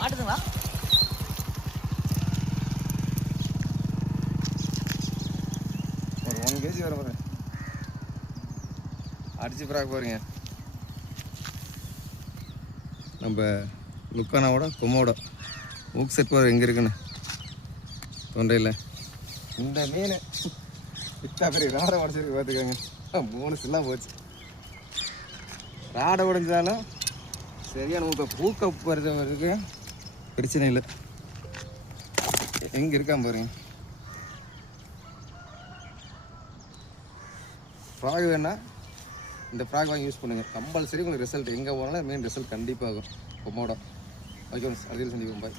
மாட்டுதுங்களா? ஒரு 1 kg வர பாருங்க. அடிச்சு பிராக் பாருங்க. நம்ம லுக்கானாவோட கொம்மோட மூக்கு செட் பாரு எங்கே இருக்குன்னு தொண்டையில். இந்த மீன் இத்தா பெரிய ராடை உடச்சிருக்கு பார்த்துக்கோங்க. 3 சில்லாம் போச்சு. ராடை உடைஞ்சாலும் சரியான ஊக்க போகிறதுக்கு பிரச்சனை இல்லை. எங்கே இருக்காம பாருங்க. ஃப்ராக் வேணா இந்த ஃப்ராக் வாங்கி யூஸ் பண்ணுங்கள். கம்பல்சரி உங்களுக்கு ரிசல்ட் எங்கே போனாலும் மெயின் ரிசல்ட் கண்டிப்பாக ஆகும். கொமோடோ. ஓகே, அதில் சந்திப்போம். பாய்.